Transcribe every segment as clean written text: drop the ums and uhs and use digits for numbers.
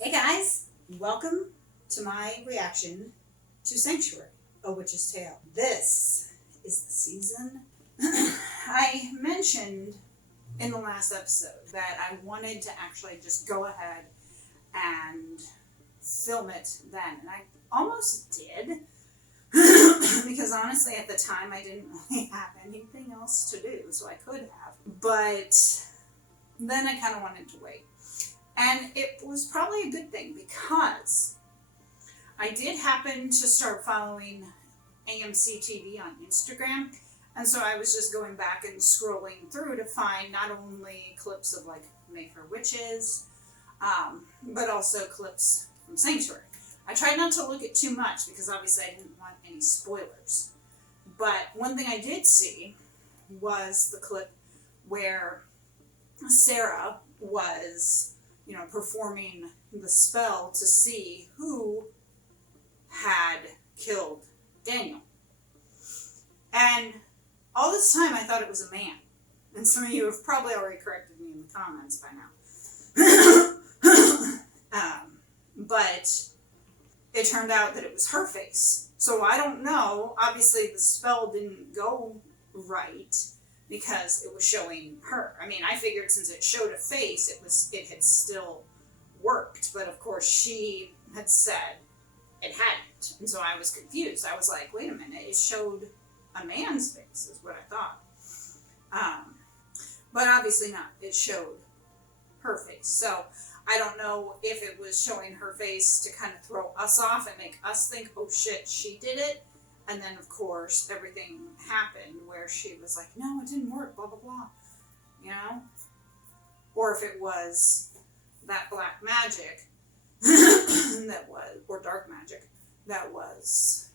Hey guys, welcome to my reaction to Sanctuary, A Witch's Tale. This is the season. I mentioned in the last episode that I wanted to actually just go ahead and film it then, and I almost did. Because honestly at the time I didn't really have anything else to do, so I could have. But then I kind of wanted to wait. And it was probably a good thing because I did happen to start following AMC TV on Instagram. And so I was just going back and scrolling through to find not only clips of like Mayfair Witches, but also clips from Sanctuary. I tried not to look at too much because obviously I didn't want any spoilers. But one thing I did see was the clip where Sarah was performing the spell to see who had killed Daniel. And all this time I thought it was a man. And some of you have probably already corrected me in the comments by now. But it turned out that it was her face. So I don't know. Obviously the spell didn't go right because it was showing her. I mean, I figured since it showed a face, it had still worked. But of course, she had said it hadn't. And so I was confused. I was like, wait a minute, it showed a man's face, is what I thought. But obviously not. It showed her face. So I don't know if it was showing her face to kind of throw us off and make us think, oh shit, she did it. And then, of course, everything happened where she was like, no, it didn't work, blah, blah, blah, Or if it was that black magic that was, or dark magic, that was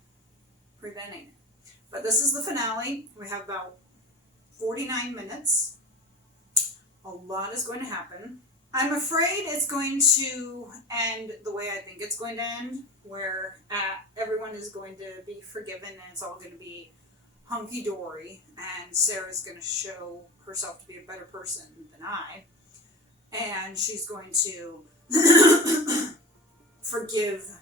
preventing it. But this is the finale. We have about 49 minutes. A lot is going to happen. I'm afraid it's going to end the way I think it's going to end, where everyone is going to be forgiven and it's all going to be hunky-dory, and Sarah's going to show herself to be a better person than I, and she's going to forgive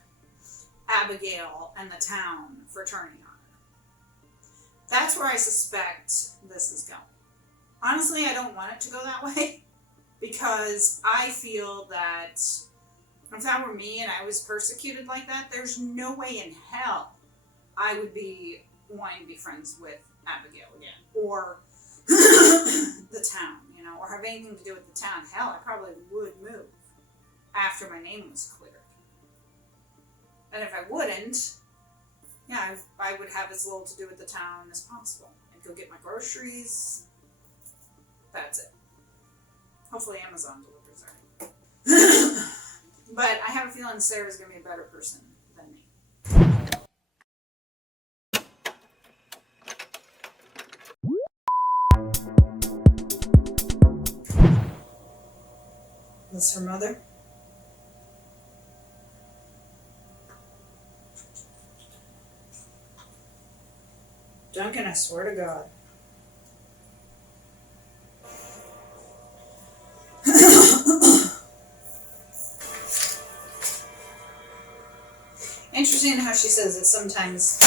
Abigail and the town for turning on her. That's where I suspect this is going. Honestly, I don't want it to go that way. Because I feel that if that were me and I was persecuted like that, there's no way in hell I would be wanting to be friends with Abigail again. Or the town, or have anything to do with the town. Hell, I probably would move after my name was cleared. And if I wouldn't, I would have as little to do with the town as possible. I'd go get my groceries. That's it. Hopefully Amazon delivers everything. But I have a feeling Sarah's going to be a better person than me. This her mother? Duncan, I swear to God. Interesting how she says that sometimes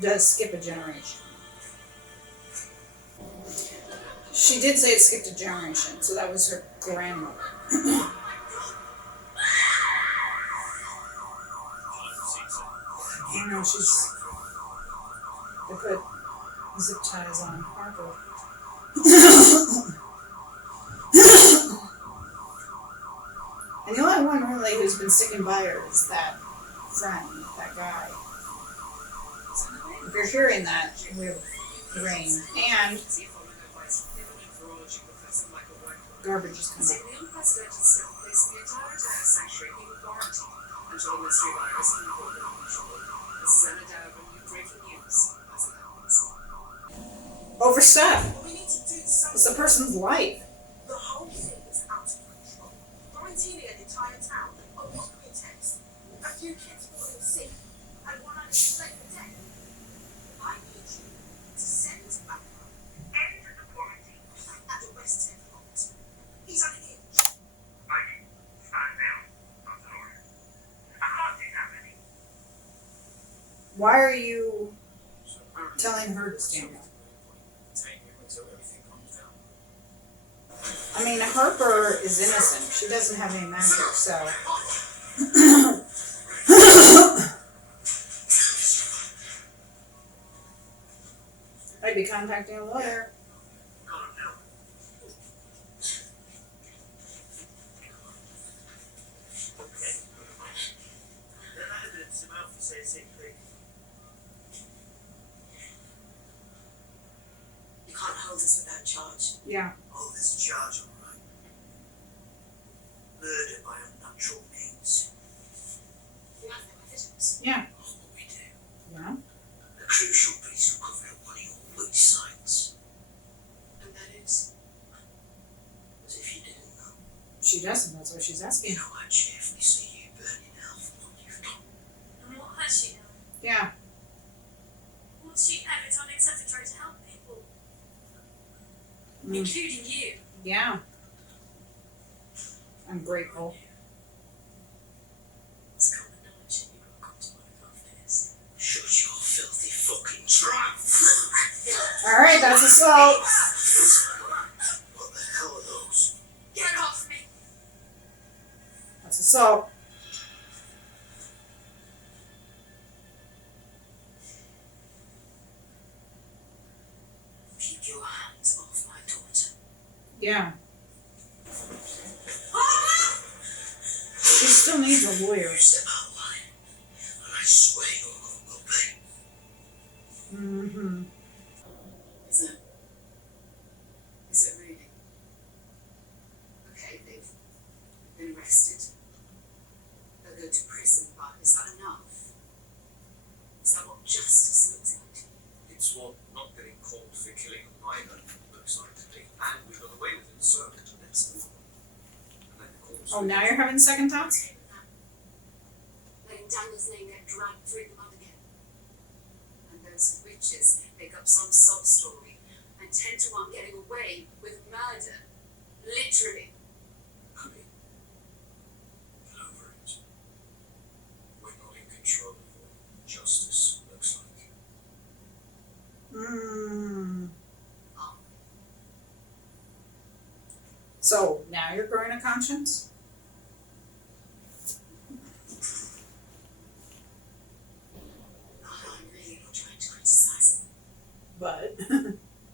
does skip a generation. She did say it skipped a generation, so that was her grandmother. She's... They put zip ties on Harper. And the only one really who's been sticking by her is that friend, that guy. If you're hearing that, we have rain. And garbage is coming. Overstep. It's a person's life. The whole thing is out of control. Quarantining an entire town on what pretext? A few kids falling sick and one unexplained death. I need you to send back end Why are you telling her to stand up? I mean, Harper is innocent. She doesn't have any magic, so. I'd be contacting a lawyer. You can't hold us without charge. Yeah. Oh, there's a charge, all right. Murder by unnatural means. You have no evidence. Yeah. Oh, what we do. Yeah. A crucial piece of covering up one of your weak sites. And that is. As if you didn't know. She doesn't. That's why she's You asking. know, I cheerfully see you burning hell for what you've done. And what has she done? Yeah. What's she ever done except for try to help people, Mm. including you? Yeah. I'm grateful. It's common knowledge that you've got to look after this. Shut your filthy fucking trap. Alright, that's assault. What the hell are those? Get off me! That's assault. Keep your hands off my daughter. Yeah. She still needs a lawyer. You step out of line, and I swear your love will pay. Mm-hmm. Is it really? Okay, they've been arrested. They'll go to prison, but is that enough? Is that what justice looks like? It's what not getting caught for killing a minor looks like to me. And we got away with it, so let's move on. And then the courts. Oh, now you're having second thoughts? Okay with that. Letting Daniel's name get dragged through the mud again. And those witches make up some sob story and 10 to 1 getting away with murder. Literally. Honey, get over it. We're not in control of what justice looks like. Mm. So, now you're growing a conscience? I'm really not trying to criticize him. But.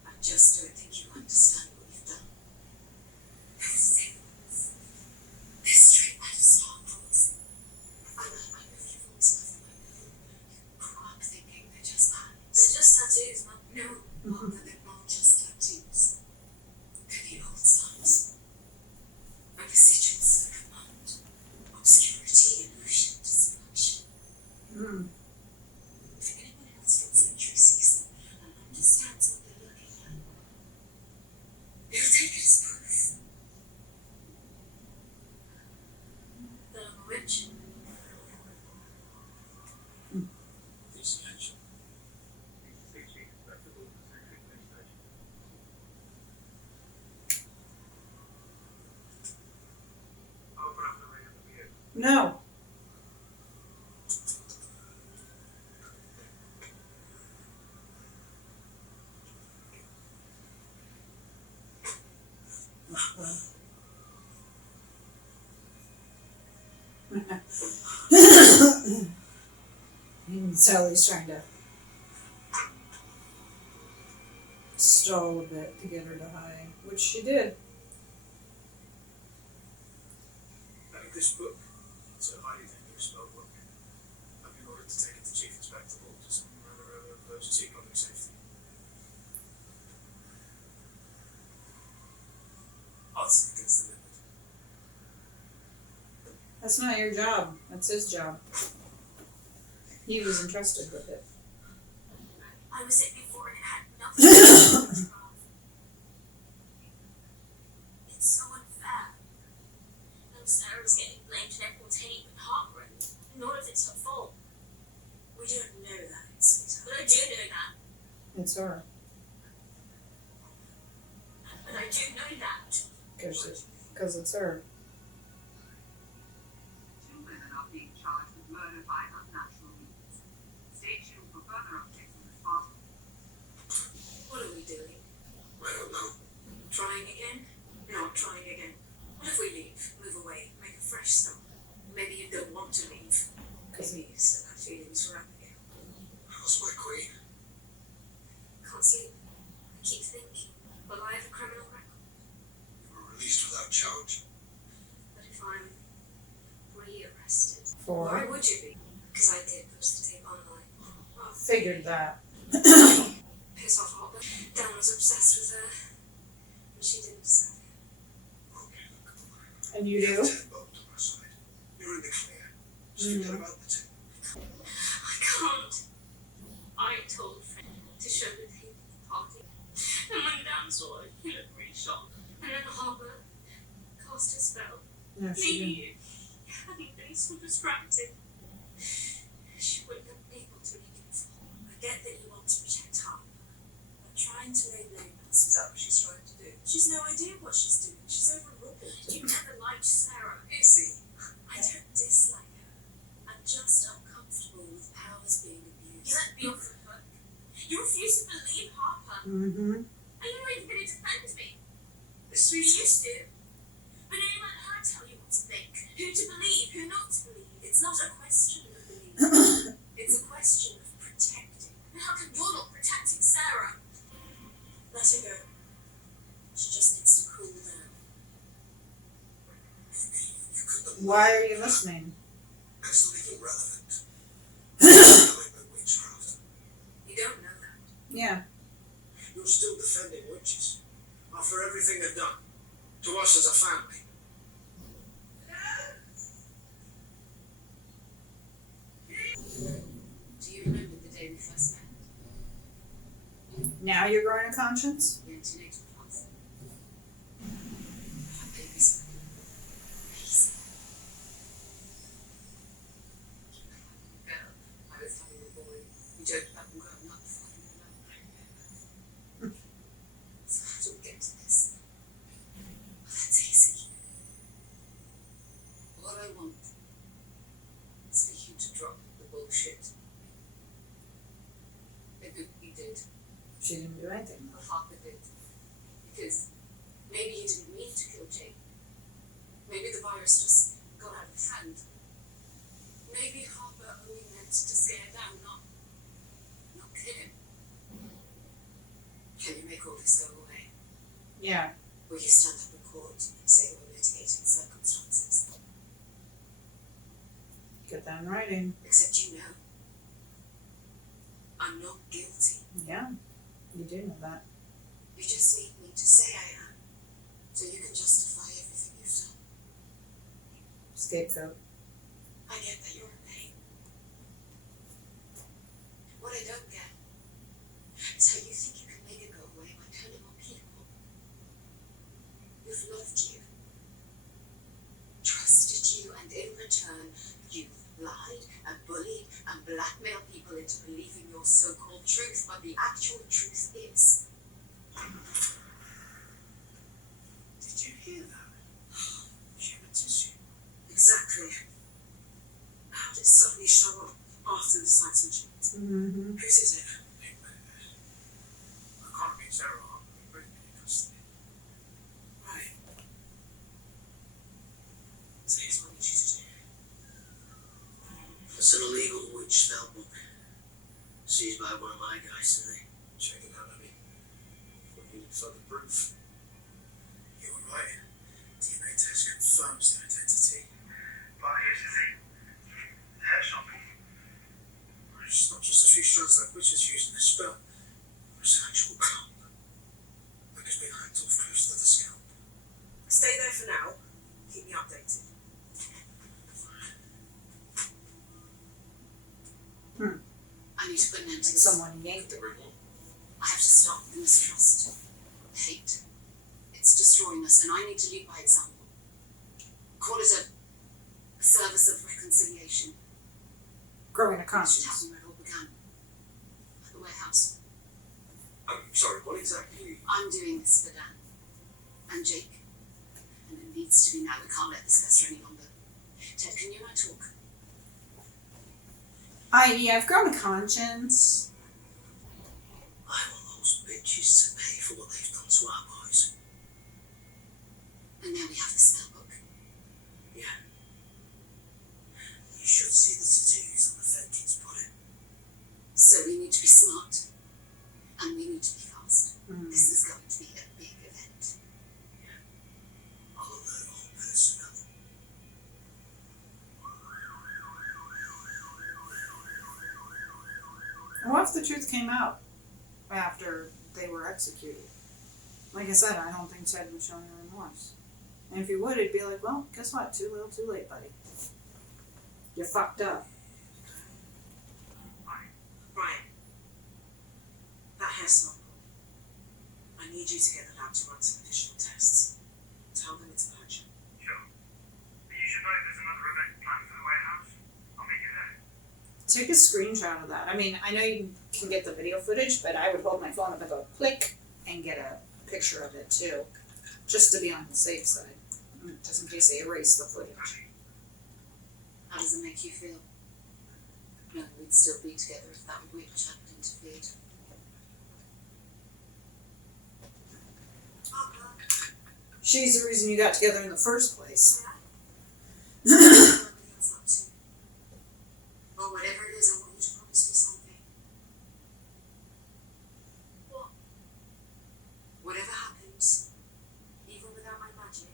I just don't think you understand what you've done. Those things. They're straight out of Star Wars. I know you've always loved them. You grew up thinking they're just patterns. They're just tattoos, Mum. No, Mom, they're not just tattoos. They're the old signs. Residuals of command. Obscurity, illusion, destruction. Mm. If anyone else from Century sees them and understands what they're looking at, they'll take it as proof. That I'm a witch. This action. No. And Sally's trying to stall a bit to get her to hide, which she did. This book, it's a highly dangerous spell book. I've been ordered to take it to Chief Inspector Walters under emergency public safety. Odds against the limit. That's not your job. That's his job. He was entrusted with it. I was it before and it had nothing to do with it. It's so unfair. No, Sarah's getting blamed and everyone's hating with Harper, and none of it's her fault. We don't know that, sweetheart. But I do know that. It's her. And I do know that. Because it's her. Two women are being charged with murder by unnatural means. Stay tuned I don't know. Trying again? Not trying again. What if we leave, move away, make a fresh start? Maybe you don't want to leave. Maybe you still have feelings for Abigail. How's my queen? Can't sleep. I keep thinking, will I have a criminal record? You were released without charge. But if I'm rearrested, Why For would you be? because I did post the tape online. Well, figured that. piss off Harper. Dan was obsessed with her, and she didn't deserve it. Okay, look. And you We do? have 10 bones on our side. You're in the clear. Just forget about the tape. I can't. I told Fred to show the tape at the party, and when Dan saw it, he looked really shocked. And then Harper cast a spell. No, she didn't. Maybe you hadn't been so distracted. She wouldn't have been able to make it fall. I get that you want to protect Harper, but trying to lay labels, is that what she's trying to do? She's no idea what she's doing. She's overruled. You never liked Sarah. Lucy, I don't dislike her. I'm just uncomfortable with powers being abused. You let me off the hook. You refuse to believe Harper. Mm-hmm. And you're not even going to defend me. Sweet. You used to. But now you let her tell you what to think, who to believe, who not to believe. It's not a question of belief. It's a question of protecting. And how come you're not protecting Sarah? Let her go. She just needs to cool down. You couldn't. Why are you listening? That's not even relevant. Knowing my witchcraft. You don't know that. Yeah. You're still defending witches. After everything they've done. To us as a family. Do you remember the day we first met? Now you're growing a conscience? We went to nature class. Our babies were amazing. Girl, I was having a boy. We joked about them growing up falling in love. So how do we get to this? Well, that's easy. What I want is for you to drop the bullshit. Maybe we did. She didn't do anything. Or Harper did. Because maybe he didn't mean to kill Jake. Maybe the virus just got out of hand. Maybe Harper only meant to scare down, not kill him. Can you make all this go away? Yeah. Will you stand up in court and say we're mitigating circumstances? Get that in writing. Except you know, I'm not guilty. Yeah. You do know that. You just need me to say I am, so you can justify everything you've done. Scapegoat. I get that you're in pain. What I don't get is how you think you can make it go away by turning on people who've loved you, trusted you, and in return, you've lied and bullied and blackmailed people into believing your so-called truth, but the actual truth is. Did you hear that? Hypnotism. Exactly. How did it suddenly show up after the science retreat? Mm-hmm. Whose is it? I can't be Sarah. I'm really interested. Right. So here's what I need you to do. It's an illegal witch spell book. Seized by one of my guys today. Check it out, Abby. We need further proof. You were right. DNA test confirms the identity. But here's the thing. The hair sample. It's not just a few strands like witches using the spell. It's an actual clump. Like it's been hacked off close to the scalp. Stay there for now. Keep me updated. I need to put an end Like to this. someone yanked it. I have to stop the mistrust, the hate. It's destroying us, and I need to lead by example. Call it a service of reconciliation. Growing a That should conscience. happen where it all began. At the warehouse. I'm sorry, what exactly? I'm doing this for Dan. And Jake. And it needs to be now. We can't let this fester any longer. Ted, can you and I talk? I've grown a conscience. I want those bitches to pay for what they've done to what if the truth came out after they were executed? Like I said, I don't think Ted would show any remorse. And if he would, it'd be like, well, guess what? Too little, too late, buddy. You fucked up. Brian, that hair sample. I need you to get the lab to run some additional tests. Tell them it's urgent. Sure. But you should know if there's another event planned for the warehouse. I'll meet you there. Take a screenshot of that. I mean, I know you can get the video footage, but I would hold my phone up and go click and get a picture of it too, just to be on the safe side, just in case they erase the footage. How does it make you feel? No, we'd still be together if that witch hadn't interfered. She's the reason you got together in the first place. Everything's up to. Or whatever it is, I want you to promise me something. What? Whatever happens, even without my magic,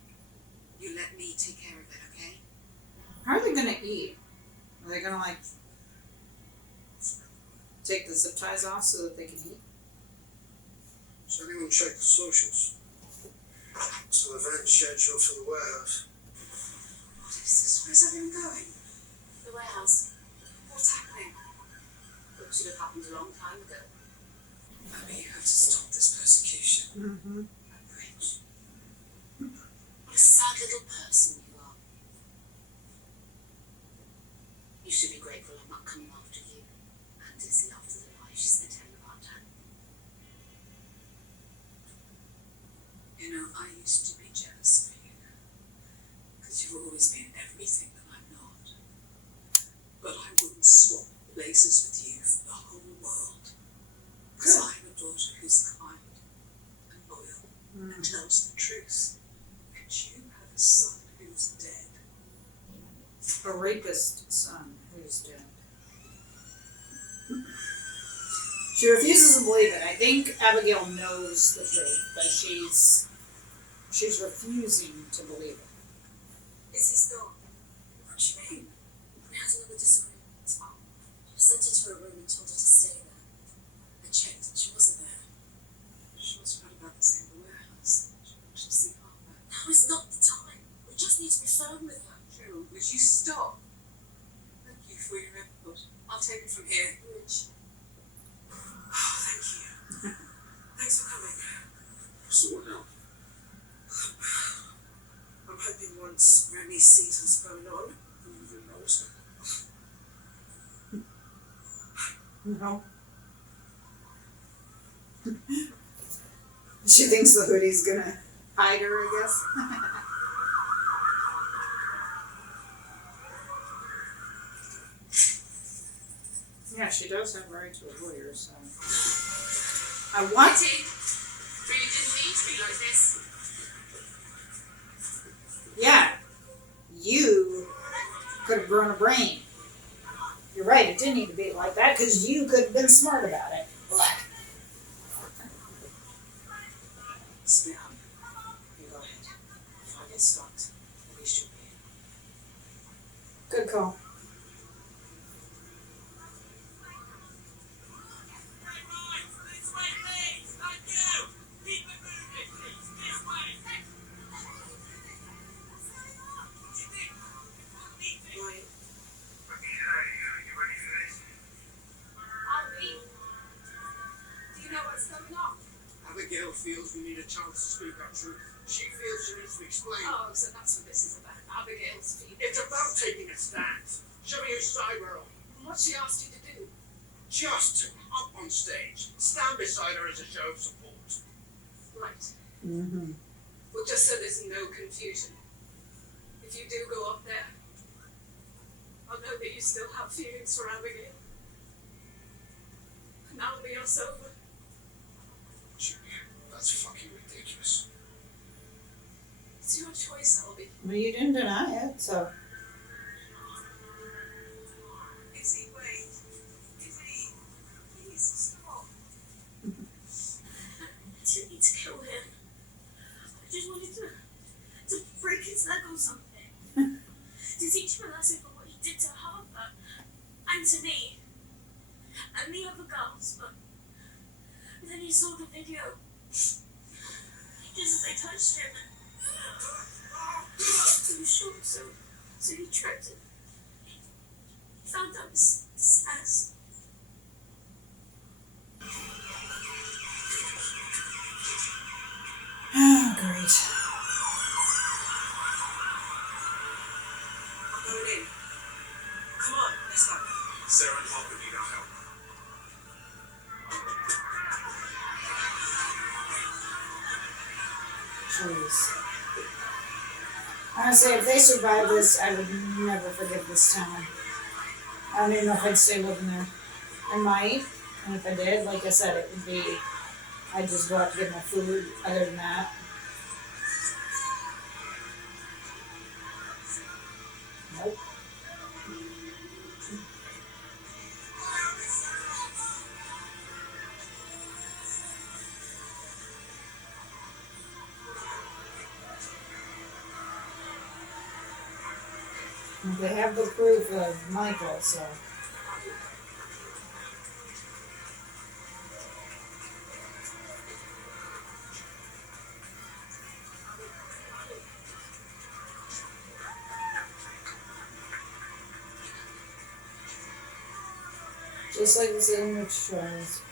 you let me take care of it, okay? How are they gonna eat? Are they gonna like take the zip ties off so that they can eat? So anyone check the socials? Some event scheduled for the warehouse. What is this? Where's everyone going? The warehouse. What's happening? It should have happened a long time ago. Abby, you have to stop this persecution. Mm-hmm. Rich. What a sad little person you are. You should be grateful I'm not coming after you. And Dizzy after the lie she's been telling about Dad. You know, I used to be jealous of you. Because you've always been everything that I'm not. But I wouldn't swap places with you for the whole world. Because I'm a daughter who's kind and loyal and tells the truth. And you have a son who's dead. A rapist son who's dead. She refuses to believe it. I think Abigail knows the truth, but she's refusing to believe it. Izzy's gone. What do you mean? We had another disagreement. I sent her to her room and told her to stay there. I checked and she wasn't there. She was right about this in the warehouse. She wanted to see Harper. Now is not the time. We just need to be firm with her. Cheryl, would you stop? Thank you for your input. I'll take it from here. Rich. Oh, thank you. Thanks for coming. So what now? I'm hoping once Remy sees what's going on. Who even knows? No. She thinks the hoodie's gonna hide her, I guess. Yeah, she does have a right to a lawyer, so. I want Betty, really didn't need to be like this. Yeah. You could have grown a brain. You're right, it didn't need to be like that, because you could have been smart about it. Black. Spit up. You go ahead. If I get stopped, at least you'll be here. Good call. Right. Okay, you ready for this? Abby, do you know what's going on? Abigail feels we need a chance to speak our truth. She feels she needs to explain. Oh, so that's what this is about. Abigail's feet. It's about taking a stance, showing her side we're on. What she asked you to do. Just to up on stage, stand beside her as a show of support. Right. Mm-hmm. Well, just so there's no confusion. If you do go up there, I'll know that you still have feelings for Abigail. And that'll be us over. Julia, that's fucking ridiculous. It's your choice, Albie. Well, you didn't deny it, so. Izzy, wait. Izzy, please stop. I didn't need to kill him. I just wanted to break his leg or something. To teach him a lesson for what he did to Harper and to me and the other gasp. But then he saw the video. Just as they touched him. He was shocked, so he tripped and he found out his ass. Oh, great. I'm going in. Come on, let's go. Sarah and Harper need our help. Jeez. Honestly, if they survive this, I would never forget this town. I don't even know if I'd stay living there. I might, and if I did, like I said, it would be, I'd just go out to get my food. Other than that, nope. They have the proof of Michael, so. Just like the Salem witch trials.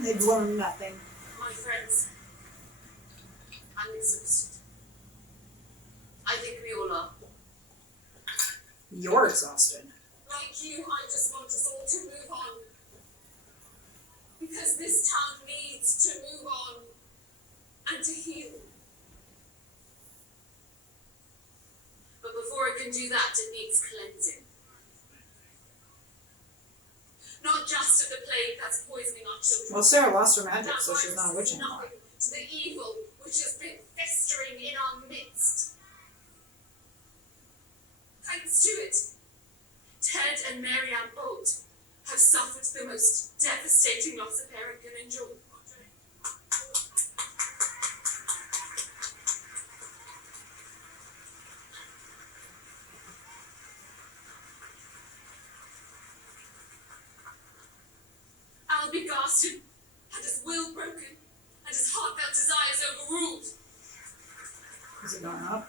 They've learned nothing. My friends, I'm exhausted. I think we all are. You're exhausted. Like you, I just want us all to move on. Because this town needs to move on and to heal. But before it can do that, it needs cleansing. Not just of the plague that's poisoning our children. Well, Sarah lost her magic, That so she's not a virus witch is anymore. nothing to the evil which has been festering in our midst. Thanks to it, Ted and Mary Ann Bolt have suffered the most devastating loss a parent can endure. Albie Garston had his will broken and his heartfelt desires overruled. Is it going up?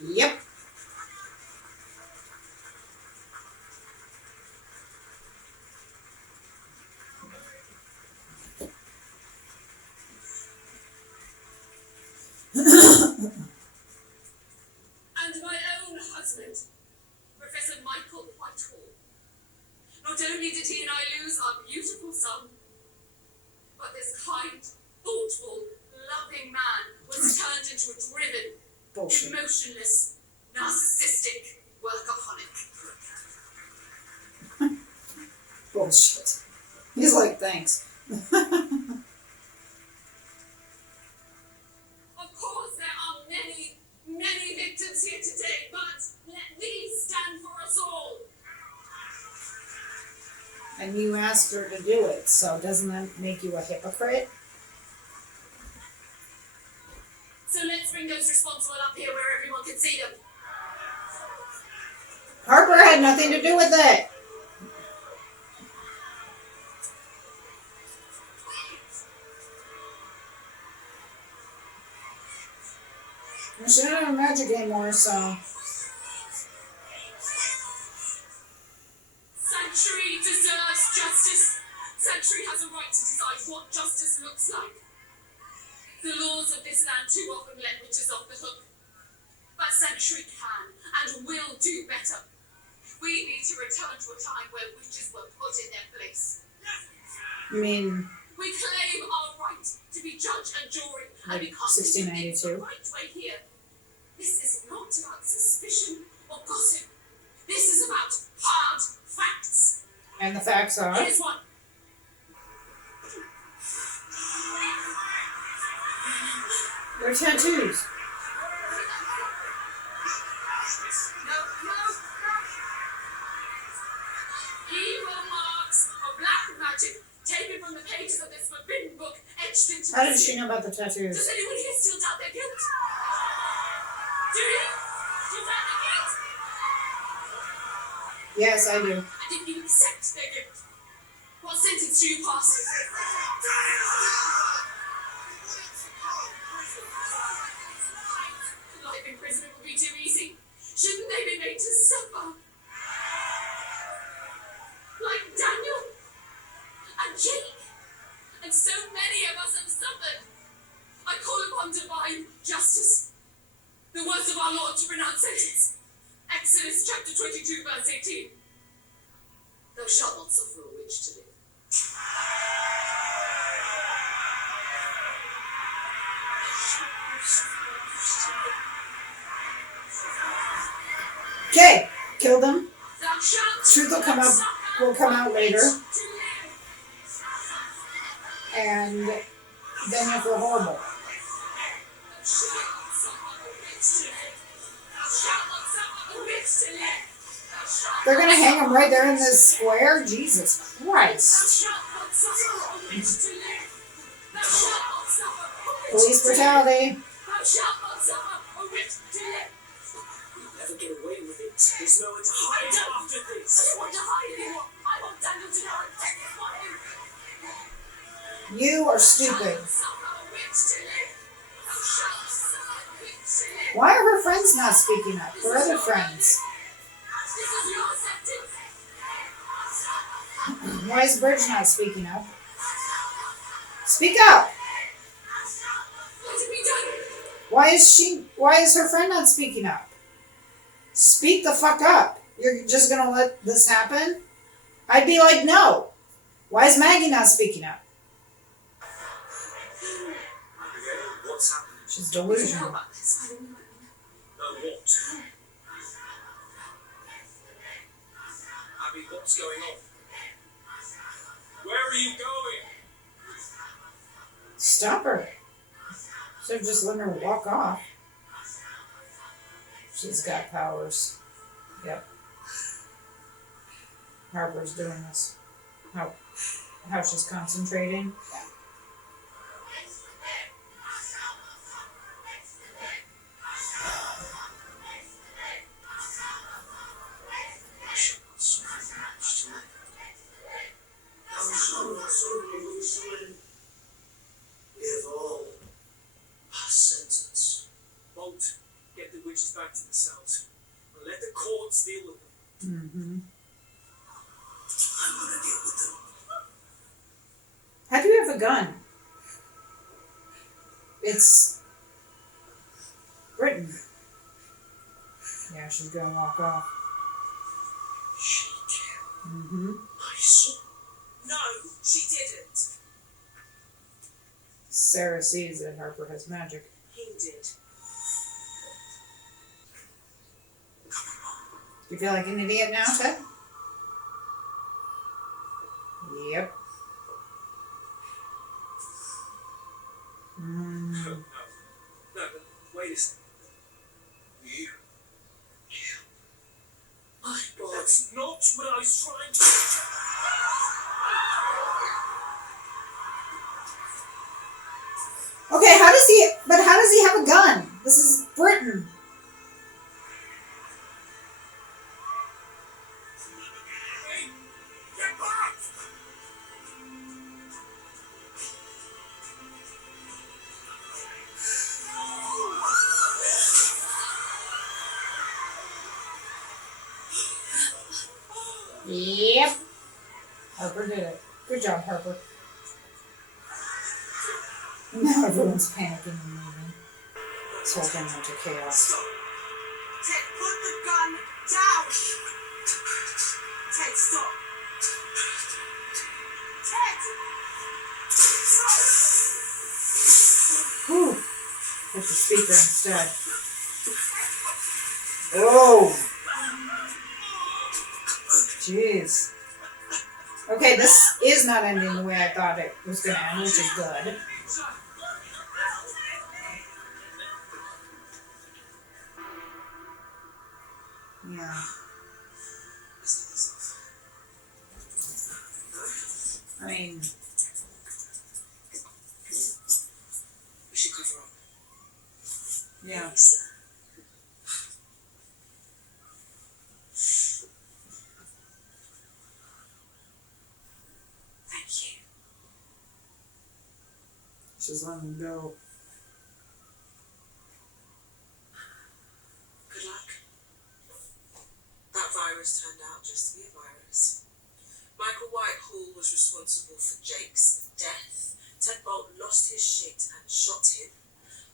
Yep. And my own husband, Professor Michael Whitehall. Not only did he and I lose our beautiful son, but this kind, thoughtful, loving man was turned into a driven, Bullshit. emotionless, narcissistic workaholic. Bullshit. He's like, thanks. Of course, there are many, many victims here today, but let these stand for us all. And you asked her to do it, so doesn't that make you a hypocrite? So let's bring those responsible up here where everyone can see them. Harper had nothing to do with it. And she doesn't have magic anymore, so. Sanctuary deserves justice. Sanctuary has a right to decide what justice looks like. The laws of this land too often let witches off the hook. But Sanctuary can and will do better. We need to return to a time where witches were put in their place. I mean, We claim our right to be judge and jury, and Like because we do things the 1692. right way here, this is not about suspicion or gossip. This is about hard facts. and the facts are. Here's one. They're tattoos. Evil marks of black magic taken from the pages of this forbidden book, etched into How the did she sea. know about the Does tattoos? anyone here still doubt their guilt? Do you? Yes, I do. And if you accept their gift, what sentence do you pass? Life in prison would be too easy. Shouldn't they be made to suffer? Like Daniel and Jake and so many of us have suffered. I call upon divine justice, the words of our Lord to pronounce sentence. Exodus chapter 22, verse 18. Thou shalt not suffer a witch to live. Okay, kill them. Thou shalt Truth will come out. Will come out later, and then you'll feel horrible. They're gonna hang him right there in this square. Jesus Christ! Police brutality. Never get away with it. There's nowhere to hide after this. I don't want to hide anymore. I want Daniel to know I'm taking for him. You are stupid. Why are her friends not speaking up? Her other friends. Why is Bridge not speaking up? Speak up! Why is her friend not speaking up? Speak the fuck up. You're just gonna let this happen? I'd be like, no. Why is Maggie not speaking up? What's happening? She's delusional. No, what? Abby, what's going on? Where are you going? Stop her. Should have just let her walk off. She's got powers. Yep. Harper's doing this. How she's concentrating. Yeah. If all our sentence. Bolt, get the witches back to the cells. And let the courts deal with them. Mm-hmm. I'm gonna deal with them. How do you have a gun? It's Britain. Yeah, she's gonna walk off. She killed Mm-hmm. my son. No, she didn't. Sarah sees that Harper has magic. He did. You feel like an idiot now, Ted? Yep. No, wait a second. You. My God. That's not what I was trying to. Okay, how does he have a gun? This is Britain. Hey, get back! Yep. Harper did it. Good job, Harper. Now everyone's panicking and moving. This whole thing went to chaos. Ted, put the gun down! Ted, stop! Ted! Whew. Hit the speaker instead. Oh. Jeez. Okay, this is not ending the way I thought it was going to end, which is good. Yeah. I mean, We should cover up. yeah. Just let him go. Good luck. That virus turned out just to be a virus. Michael Whitehall was responsible for Jake's death. Ted Bolt lost his shit and shot him.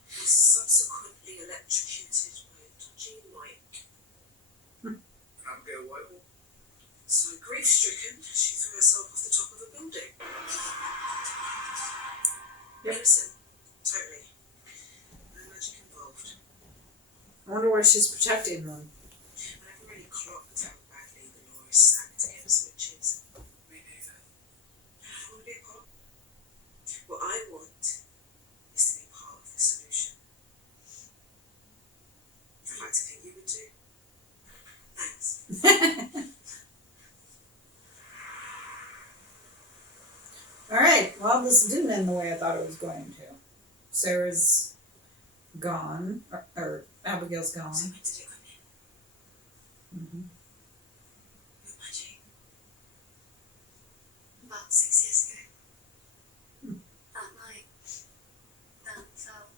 He was subsequently electrocuted by a dodgy mic. Abigail Whitehall. So grief-stricken, she threw herself off the top of a building. Yep. Innocent. Totally. No magic involved. I wonder why she's protecting them. I never really clocked how badly the law is stacked against witches. Me neither. I don't want to be a part. What I want is to be part of the solution. I'd like to think you would too. Thanks. Alright, well, this didn't end the way I thought it was going to. Sarah's gone, or Abigail's gone. So when did it come in? Mm-hmm. With magic? About 6 years ago. That night, Dan fell.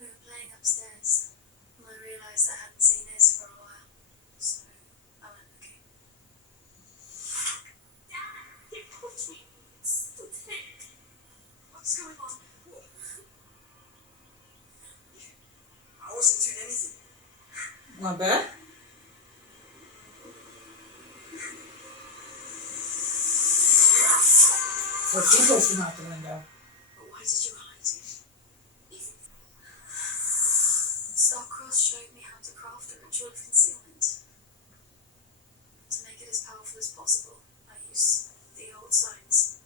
We were playing upstairs, and I realised I hadn't seen Iz for a while, so I went looking. Dad, you pushed me. Stop it. What's going on? What? I wasn't doing anything. Not bad. So she pushed him out the window. But why did you hide it? Even Starcross showed me how to craft a ritual of concealment. To make it as powerful as possible, I used the old science,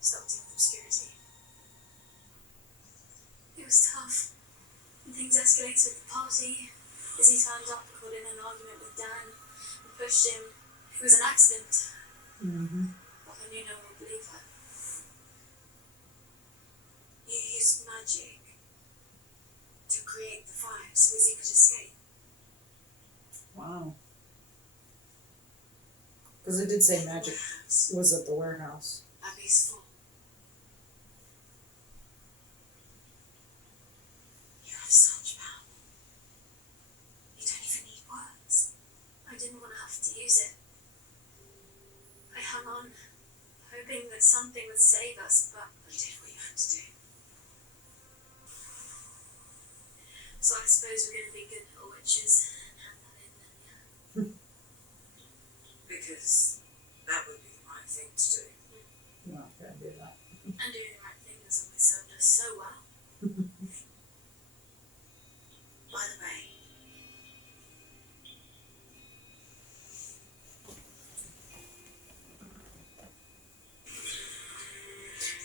starting with obscurity. It was tough. And things escalated at the party. Izzy turned up and got in an argument with Dan and pushed him. It was an accident, Mm-hmm. but I knew no one would believe her. you used magic to create the fire so Izzy could escape. Wow. Because it did say magic Warehouse. was at the warehouse. Abby's full. You have such power. You don't even need words. I didn't want to have to use it. I hung on, hoping that something would save us, but You did what you had to do. so I suppose we're going to be good little witches and hand that in then, yeah. Because that would be the right thing to do. You're not gonna do that. And doing the right thing has always served us so well. By the way,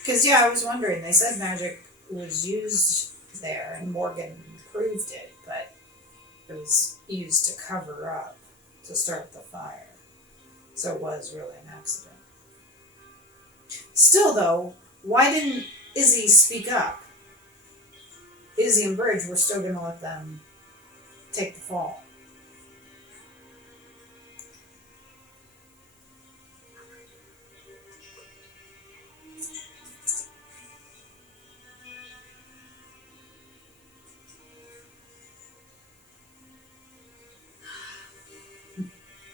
Because, yeah, I was wondering, they said magic was used there, and Morgan proved it, but it was used to cover up, to start the fire. So it was really an accident. Still, though, why didn't Izzy speak up? Izzy and Bridge were still going to let them take the fall.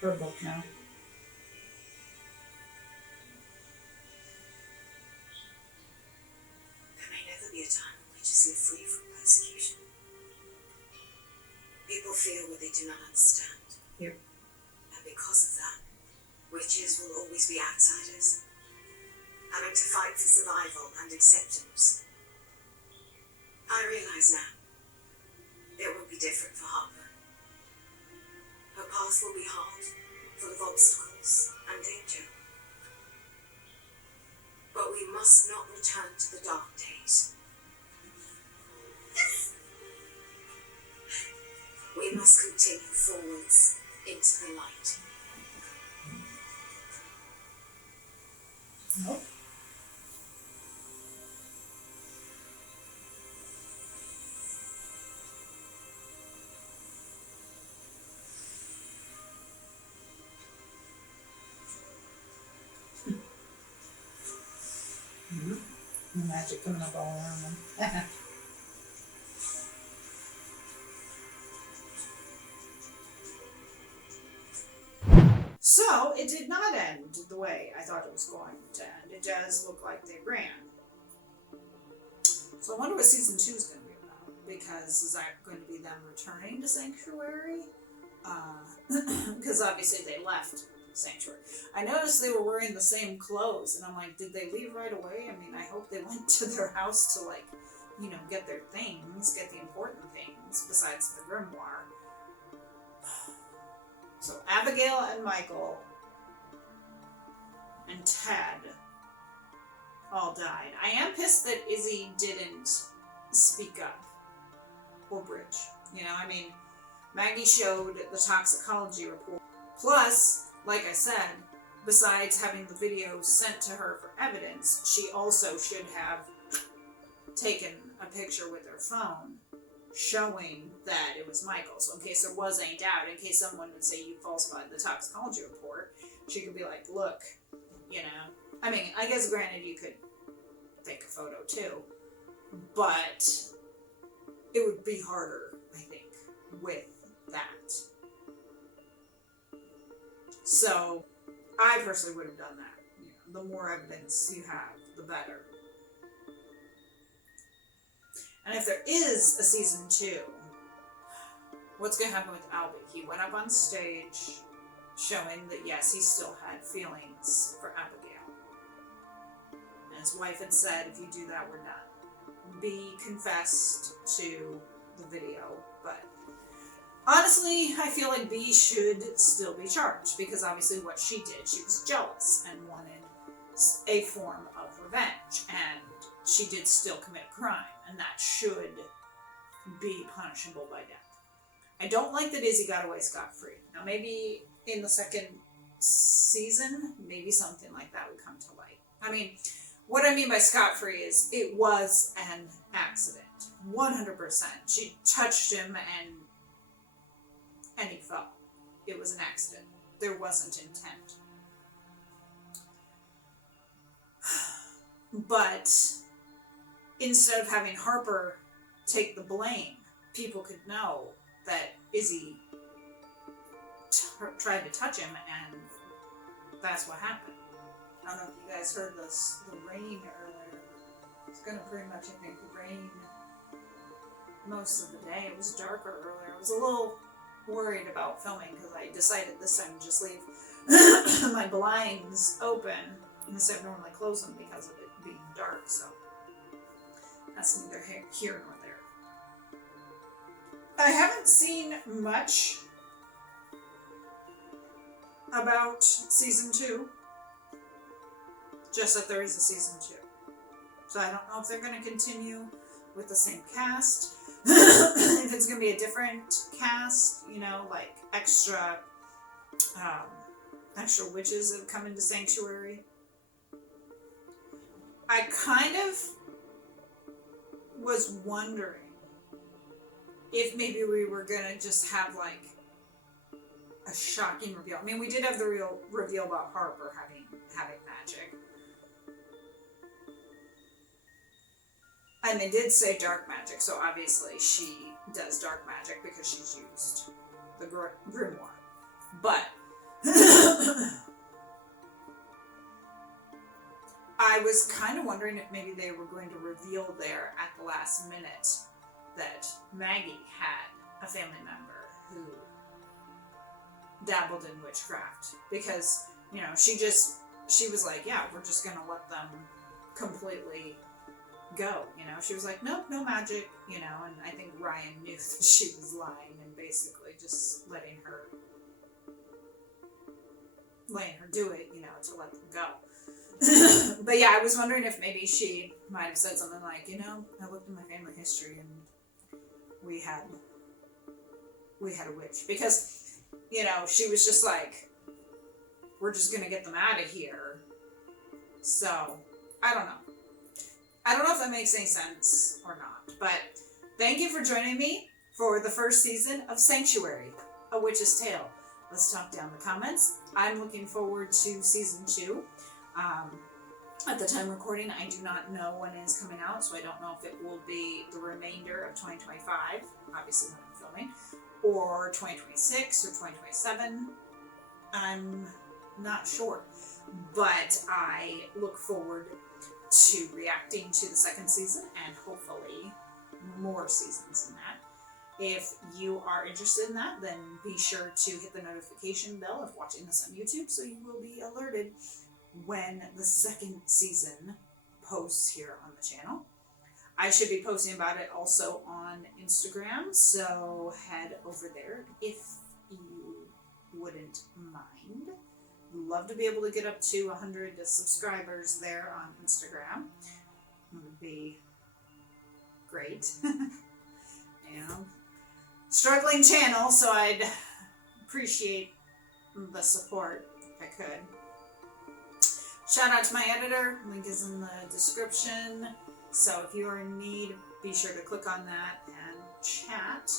Her book now. there may never be a time when witches live free from persecution. People fear what they do not understand. Yep. And because of that, witches will always be outsiders, having to fight for survival and acceptance. I realise now, it will be different for Harper. Her path will be hard, full of obstacles and danger. But we must not return to the dark days. We must continue forwards into the light. Nope. Magic coming up all around them. So it did not end the way I thought it was going to end. It does look like they ran. So I wonder what season 2 is going to be about. Because is that going to be them returning to Sanctuary? Because obviously they left Sanctuary. I noticed they were wearing the same clothes, and I'm like, did they leave right away? I mean, I hope they went to their house to, like, you know, get their things, get the important things, besides the grimoire. So Abigail and Michael and Ted all died. I am pissed that Izzy didn't speak up or bridge. You know, I mean, Maggie showed the toxicology report. Plus, like I said, besides having the video sent to her for evidence, she also should have taken a picture with her phone showing that it was Michael. So in case there was any doubt, in case someone would say you falsified the toxicology report, she could be like, look, you know. I mean, I guess granted you could take a photo too, but it would be harder, I think, with that. So I personally would have done that. You know, the more evidence you have, the better. And if there is a season 2, what's going to happen with Albie? He went up on stage showing that, yes, he still had feelings for Abigail. And his wife had said, if you do that, we're done. B confessed to the video, but honestly, I feel like B should still be charged, because obviously what she did, she was jealous and wanted a form of revenge, and she did still commit a crime, and that should be punishable by death. I don't like that Izzy got away scot-free. Now maybe in the second season, maybe something like that would come to light. I mean, what I mean by scot-free is it was an accident. 100%. She touched him and he fell. It was an accident. There wasn't intent. But instead of having Harper take the blame, people could know that Izzy tried to touch him, and that's what happened. I don't know if you guys heard this, the rain earlier. It's going to pretty much, I think, rain most of the day. It was darker earlier. I was a little worried about filming because I decided this time to just leave my blinds open instead of normally close them because of it being dark, so that's neither here nor there. I haven't seen much about season 2, just that there is a season 2. So I don't know if they're going to continue with the same cast, if it's going to be a different cast, you know, like extra witches that have come into Sanctuary. I kind of was wondering if maybe we were gonna just have like a shocking reveal. I mean, we did have the real reveal about Harper having magic, and they did say dark magic, so obviously she does dark magic because she's used the grimoire. But I was kind of wondering if maybe they were going to reveal there at the last minute that Maggie had a family member who dabbled in witchcraft. Because, you know, she was like, yeah, we're just going to let them completely go, you know. She was like, nope, no magic, you know, and I think Ryan knew that she was lying and basically just letting her do it, you know, to let them go. But yeah, I was wondering if maybe she might have said something like, you know, I looked in my family history and we had a witch. Because, you know, she was just like, we're just gonna get them out of here. So, I don't know. I don't know if that makes any sense or not. But thank you for joining me for the first season of Sanctuary, A Witch's Tale. Let's talk down in the comments. I'm looking forward to season 2. At the time recording, I do not know when it is coming out, so I don't know if it will be the remainder of 2025, obviously when I'm filming, or 2026 or 2027. I'm not sure, but I look forward to reacting to the second season and hopefully more seasons in that. If you are interested in that, then be sure to hit the notification bell if watching this on YouTube so you will be alerted when the second season posts here on the channel. I should be posting about it also on Instagram, so head over there if you wouldn't mind. Love to be able to get up to 100 subscribers there on Instagram. It would be great. Struggling channel, so I'd appreciate the support if I could. Shout out to my editor, link is in the description. So if you are in need, be sure to click on that and chat.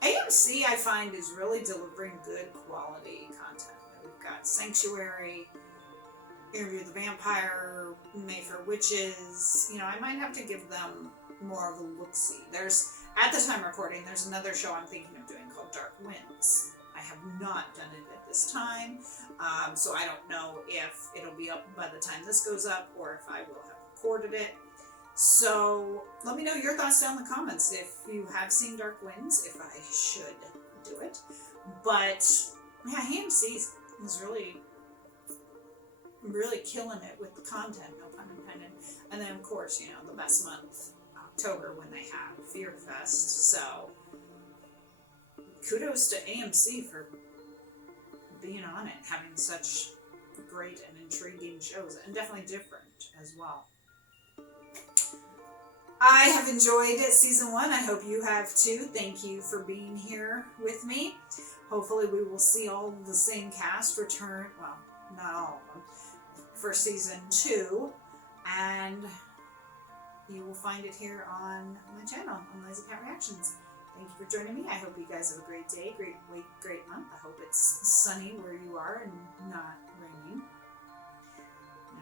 AMC, I find, is really delivering good quality content. We've got Sanctuary, Interview with the Vampire, Mayfair Witches. I might have to give them more of a look-see. At the time recording, there's another show I'm thinking of doing called Dark Winds. I have not done it at this time, so I don't know if it'll be up by the time this goes up or if I will have recorded it. So let me know your thoughts down in the comments if you have seen Dark Winds, if I should do it. But yeah, AMC is really killing it with the content, no pun intended. And then of course, the best month, October, when they have Fear Fest. So kudos to AMC for being on it, having such great and intriguing shows, and definitely different as well. I have enjoyed season 1. I hope you have too. Thank you for being here with me. Hopefully we will see all the same cast return, well, not all of them, for season 2, and you will find it here on my channel, on Lazy Cat Reactions. Thank you for joining me. I hope you guys have a great day, great week, great month. I hope it's sunny where you are and not raining.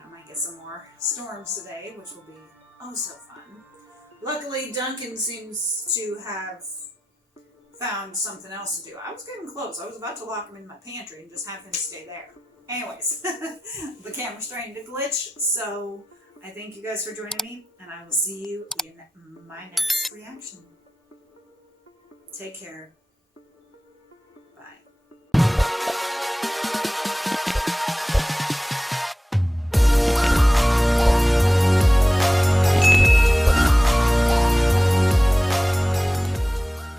I might get some more storms today, which will be oh so fun. Luckily, Duncan seems to have found something else to do. I was getting close. I was about to lock him in my pantry and just have him stay there. Anyways, the camera's starting to glitch, so I thank you guys for joining me, and I will see you in my next reaction. Take care.